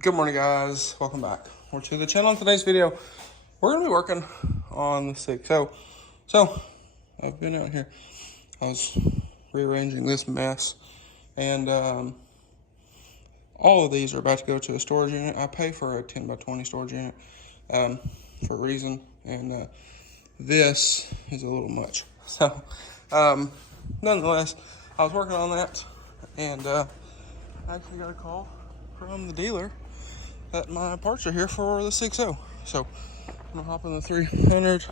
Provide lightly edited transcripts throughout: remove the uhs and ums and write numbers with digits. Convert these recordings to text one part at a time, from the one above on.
Good morning, guys. Welcome back to the channel. In today's video, we're going to be working on the 6.0. So, I've been out here. I was rearranging this mess, and all of these are about to go to a storage unit. I pay for a 10 by 20 storage unit for a reason, and this is a little much. So, nonetheless, I was working on that, and I actually got a call from the dealer that my parts are here for the 6.0. So I'm gonna hop in the 300,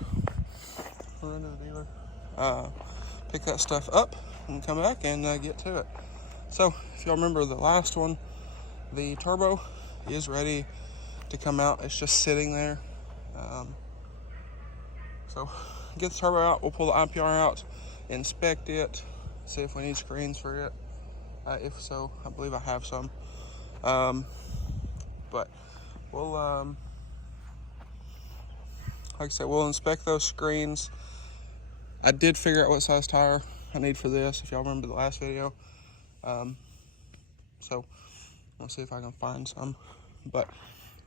run to the dealer, pick that stuff up, and come back and get to it. So if y'all remember the last one, the turbo is ready to come out. It's just sitting there. So get the turbo out. We'll pull the IPR out, inspect it, see if we need screens for it. If so, I believe I have some. But we'll, like I said, we'll inspect those screens. I did figure out what size tire I need for this, if y'all remember the last video. So I'll see if I can find some. But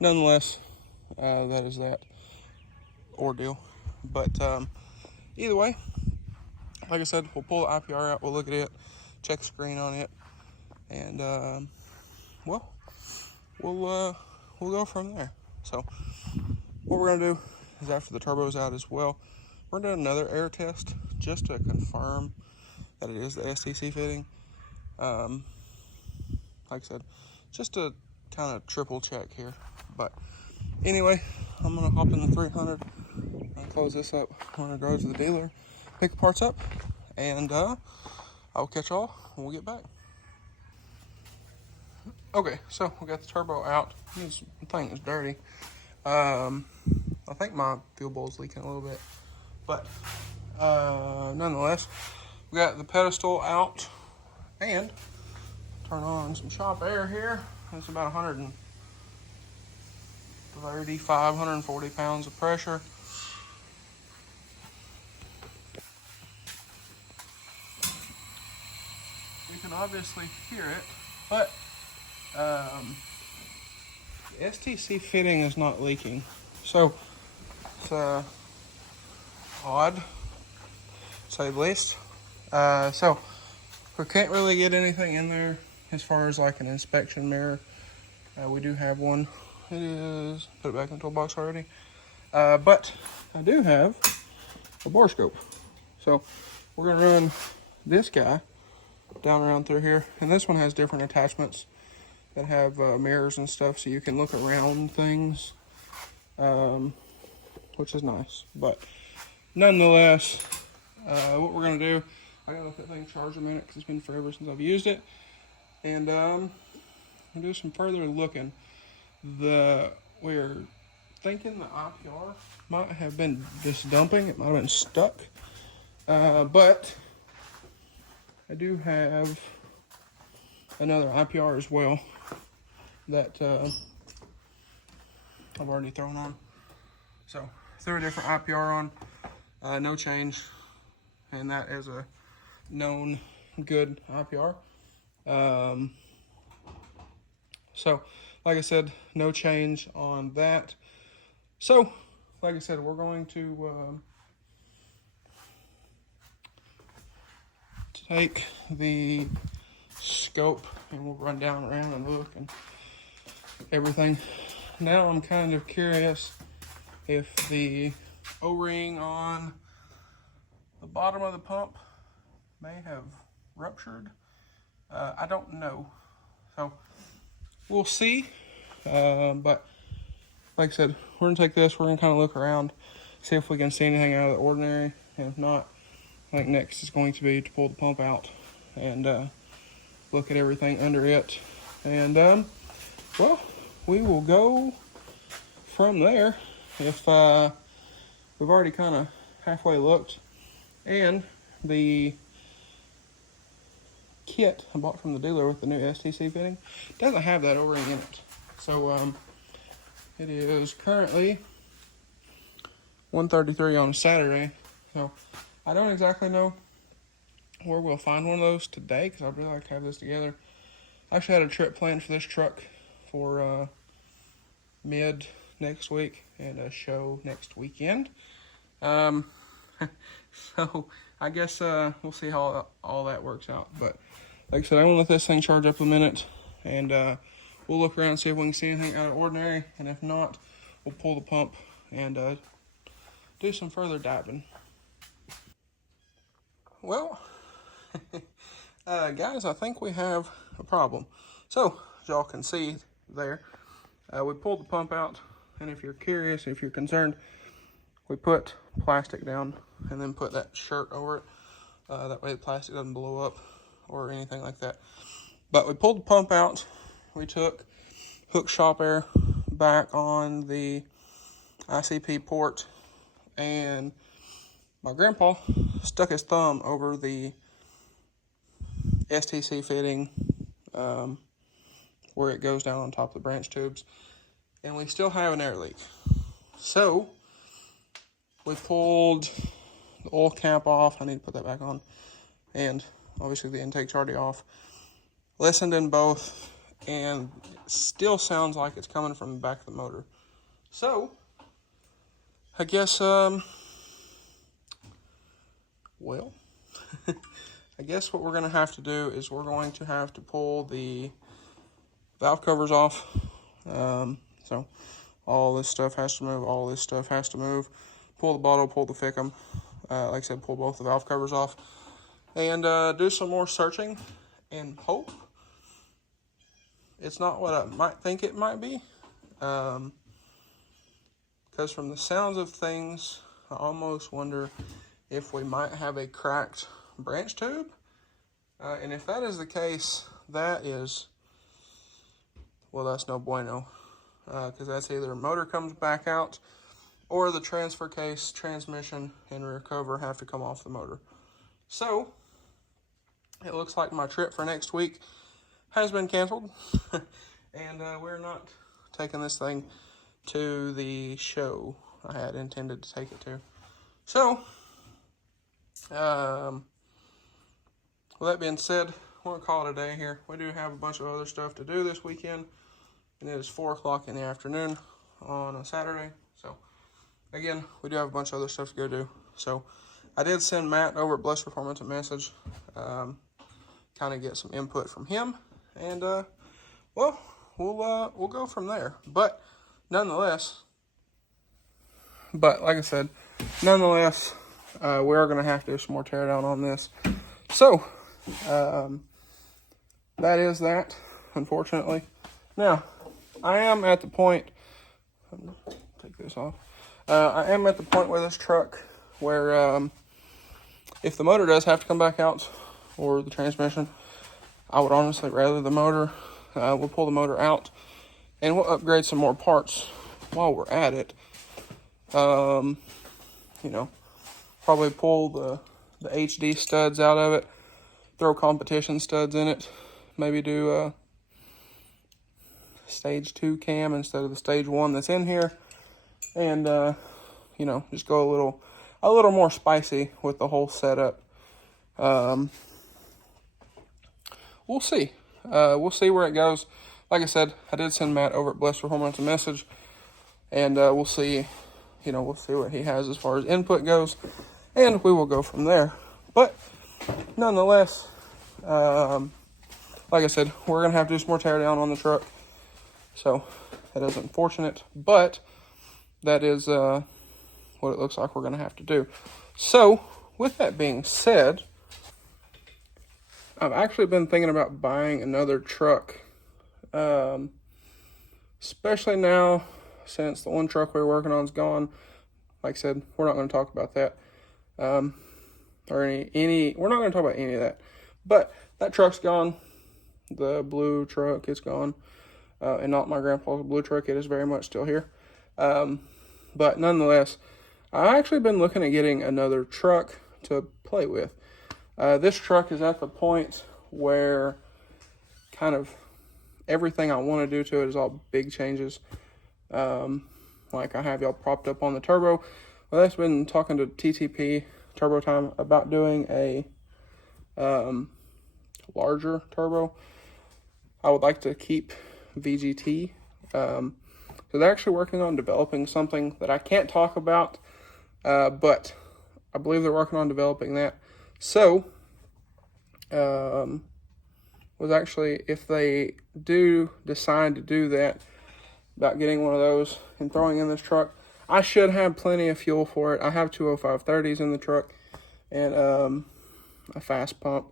nonetheless, that is that ordeal. But either way, like I said, we'll pull the IPR out, we'll look at it, check the screen on it, and well, we'll go from there. So what we're gonna do is, after the turbo's out as well, we're gonna do another air test just to confirm that it is the STC fitting. Like I said, just to kind of triple check here. But anyway, I'm gonna hop in the 300 and close this up. I'm gonna go to the dealer, pick the parts up, and I'll catch y'all when we get back. Okay, so we got the turbo out. This thing is dirty. I think my fuel bowl is leaking a little bit, but nonetheless, we got the pedestal out, and turn on some shop air here. It's about 135, 140 pounds of pressure. You can obviously hear it, but the STC fitting is not leaking, so it's odd, to say the least. So we can't really get anything in there as far as like an inspection mirror. We do have one. It is put it back in the toolbox already. But I do have a Powerstroke, so we're gonna run this guy down around through here, and this one has different attachments that have mirrors and stuff, so you can look around things, which is nice. But nonetheless, what we're gonna do, I gotta let that thing charge a minute because it's been forever since I've used it, and we'll do some further looking. We're thinking the IPR might have been just dumping. It might have been stuck, but I do have another IPR as well that I've already thrown on. So threw a different IPR on, no change, and that is a known good IPR. So like I said, no change on that. So like I said, we're going to take the scope and we'll run down around and look and everything. Now I'm kind of curious if the O-ring on the bottom of the pump may have ruptured. I don't know, so we'll see. But like I said, we're gonna take this, we're gonna kind of look around, see if we can see anything out of the ordinary, and if not, I think next is going to be to pull the pump out and look at everything under it, and well, we will go from there. If we've already kind of halfway looked, and the kit I bought from the dealer with the new STC fitting doesn't have that O-ring in it. So it is currently 1:33 on a Saturday, so I don't exactly know where we'll find one of those today, because I'd really like to have this together. I actually had a trip planned for this truck for mid next week and a show next weekend. So I guess we'll see how all that works out. But like I said, I'm gonna let this thing charge up a minute, and we'll look around and see if we can see anything out of ordinary. And if not, we'll pull the pump and do some further diving. Well, guys, I think we have a problem. So, as y'all can see there, we pulled the pump out, and if you're curious, if you're concerned, we put plastic down and then put that shirt over it. That way the plastic doesn't blow up or anything like that. But we pulled the pump out. We took hook shop air back on the ICP port, and my grandpa stuck his thumb over the STC fitting where it goes down on top of the branch tubes, and we still have an air leak. So we pulled the oil cap off. I need to put that back on, and obviously the intake's already off. Listened in both, and it still sounds like it's coming from the back of the motor. So I guess well, I guess what we're going to have to do is we're going to have to pull the valve covers off. So all this stuff has to move, all this stuff has to move. Pull the bottle, pull the fickum. Like I said, pull both the valve covers off. And do some more searching and hope it's not what I might think it might be. Because from the sounds of things, I almost wonder if we might have a cracked branch tube. And if that is the case, that is, well, that's no bueno. Because that's either motor comes back out or the transfer case, transmission, and recover have to come off the motor. So it looks like my trip for next week has been canceled. And we're not taking this thing to the show I had intended to take it to. So with that being said, we're going to call it a day here. We do have a bunch of other stuff to do this weekend, and it is 4 o'clock in the afternoon on a Saturday. So, again, we do have a bunch of other stuff to go do. So, I did send Matt over at Blessed Performance a message, kind of get some input from him, and, well, we'll go from there. But, nonetheless, like I said, we are going to have to do some more teardown on this. So, that is that, unfortunately. Now, I am at the point, take this off. I am at the point with this truck where if the motor does have to come back out, or the transmission, I would honestly rather the motor. We'll pull the motor out, and we'll upgrade some more parts while we're at it. You know, probably pull the HD studs out of it, throw competition studs in it, maybe do a stage 2 cam instead of the stage 1 that's in here, and you know, just go a little more spicy with the whole setup. We'll see. We'll see where it goes. Like I said, I did send Matt over at Blessed Performance a message, and we'll see. You know, we'll see what he has as far as input goes, and we will go from there. But nonetheless, like I said, we're gonna have to do some more tear down on the truck. So that is unfortunate, but that is what it looks like we're gonna have to do. So with that being said, I've actually been thinking about buying another truck, especially now since the one truck we were working on is gone. Like I said, we're not going to talk about that, or we're not going to talk about any of that. But that truck's gone. The blue truck is gone, and not my grandpa's blue truck. It is very much still here. But nonetheless, I've actually been looking at getting another truck to play with. This truck is at the point where kind of everything I want to do to it is all big changes. Like I have y'all propped up on the turbo. Well, I've been talking to TTP Turbo Time about doing a larger turbo. I would like to keep VGT, So they're actually working on developing something that I can't talk about, but I believe they're working on developing that. So, was actually, if they do decide to do that, about getting one of those and throwing in this truck, I should have plenty of fuel for it. I have 205/30s in the truck and a fast pump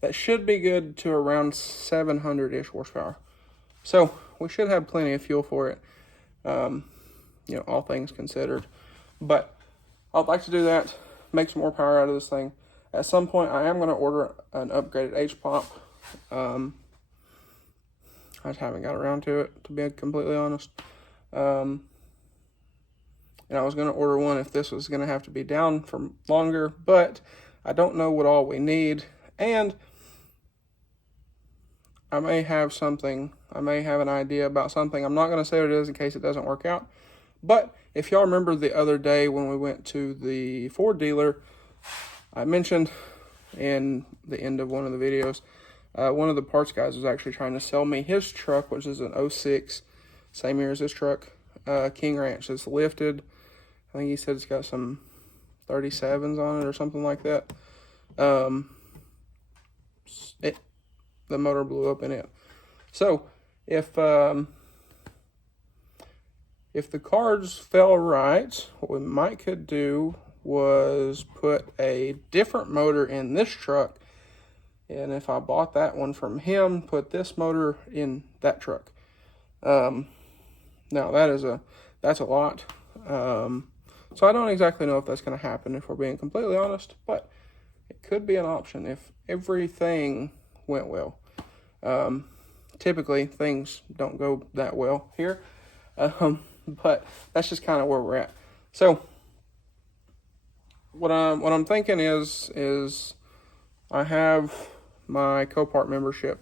that should be good to around 700-ish horsepower. So we should have plenty of fuel for it, all things considered. But I'd like to do that, make some more power out of this thing. At some point, I am going to order an upgraded H-pump. I just haven't got around to it, to be completely honest. And I was going to order one if this was going to have to be down for longer, but I don't know what all we need. And I may have something, I may have an idea about something. I'm not going to say what it is in case it doesn't work out. But if y'all remember the other day when we went to the Ford dealer, I mentioned in the end of one of the videos, one of the parts guys was actually trying to sell me his truck, which is an 06, same year as this truck, King Ranch. It's lifted. I think he said it's got some 37s on it or something like that. The motor blew up in it. So if the cards fell right, what we might could do was put a different motor in this truck. And if I bought that one from him, put this motor in that truck. Now that's a lot. So I don't exactly know if that's going to happen, if we're being completely honest, but it could be an option if everything went well. Typically things don't go that well here. But that's just kind of where we're at. So what I'm thinking is I have my Copart membership.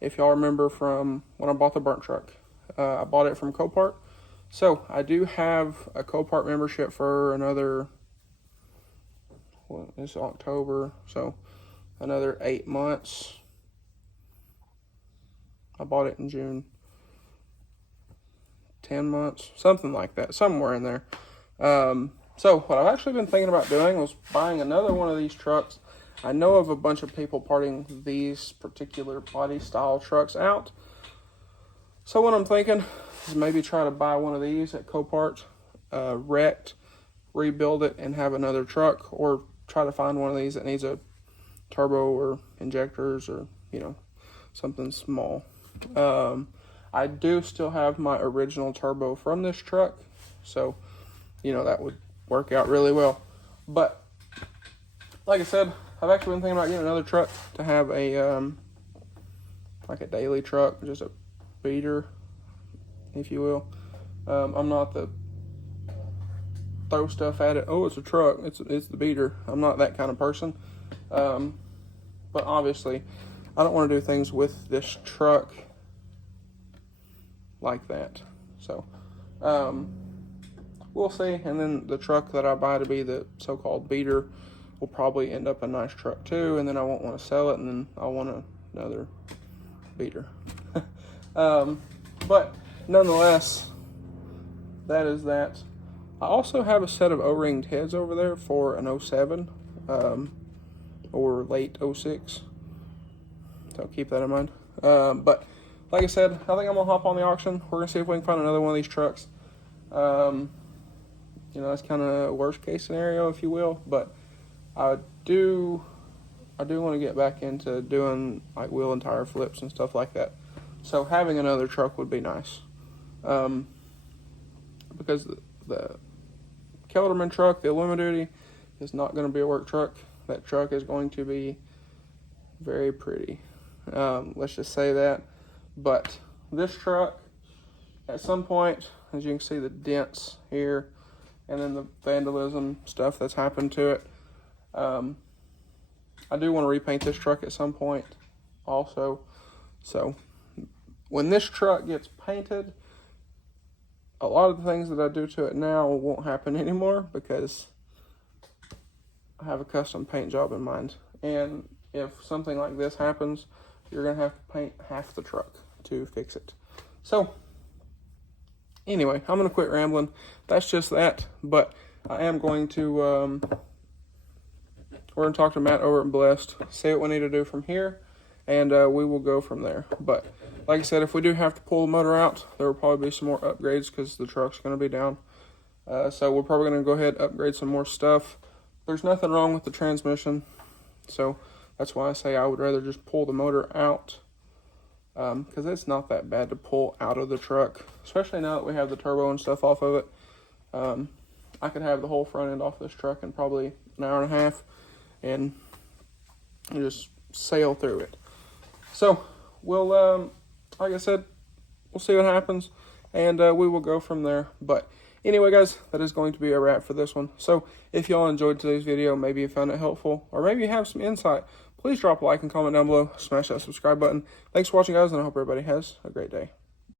If y'all remember from when I bought the burnt truck, I bought it from Copart. So I do have a Copart membership for another, it's October, so another 8 months. I bought it in June. 10 months, something like that, somewhere in there. So what I've actually been thinking about doing was buying another one of these trucks. I know of a bunch of people parting these particular body style trucks out. So what I'm thinking is maybe try to buy one of these at Copart, wrecked, rebuild it, and have another truck, or try to find one of these that needs a turbo or injectors or, something small. I do still have my original turbo from this truck, so, that would work out really well. But, like I said, I've actually been thinking about getting another truck to have a, like a daily truck, just a beater, if you will. I'm not the throw stuff at it. Oh, it's a truck. It's the beater. I'm not that kind of person. But obviously, I don't want to do things with this truck like that. So, we'll see. And then the truck that I buy to be the so-called beater will probably end up a nice truck too. And then I won't want to sell it, and then I'll want another beater. But nonetheless, that is that. I also have a set of O-ringed heads over there for an 07, or late 06. So keep that in mind. But like I said, I think I'm gonna hop on the auction. We're gonna see if we can find another one of these trucks. That's kind of a worst case scenario, if you will. But I do want to get back into doing like wheel and tire flips and stuff like that. So having another truck would be nice. Because the Kelderman truck, the Illumiduty, is not going to be a work truck. That truck is going to be very pretty. Let's just say that. But this truck, at some point, as you can see the dents here, and then the vandalism stuff that's happened to it, I do want to repaint this truck at some point also. So when this truck gets painted, a lot of the things that I do to it now won't happen anymore because I have a custom paint job in mind. And if something like this happens, you're going to have to paint half the truck to fix it. So anyway, I'm going to quit rambling. That's just that. But I am going to, we're going to talk to Matt over at Blessed, see what we need to do from here, and we will go from there. But like I said, if we do have to pull the motor out, there will probably be some more upgrades because the truck's going to be down. So we're probably going to go ahead and upgrade some more stuff. There's nothing wrong with the transmission, so that's why I say I would rather just pull the motor out, because it's not that bad to pull out of the truck, especially now that we have the turbo and stuff off of it. I could have the whole front end off this truck in probably an hour and a half and just sail through it. So we'll, like I said, we'll see what happens, and we will go from there. But anyway, guys, that is going to be a wrap for this one. So if y'all enjoyed today's video, maybe you found it helpful, or maybe you have some insight, please drop a like and comment down below. Smash that subscribe button. Thanks for watching, guys, and I hope everybody has a great day.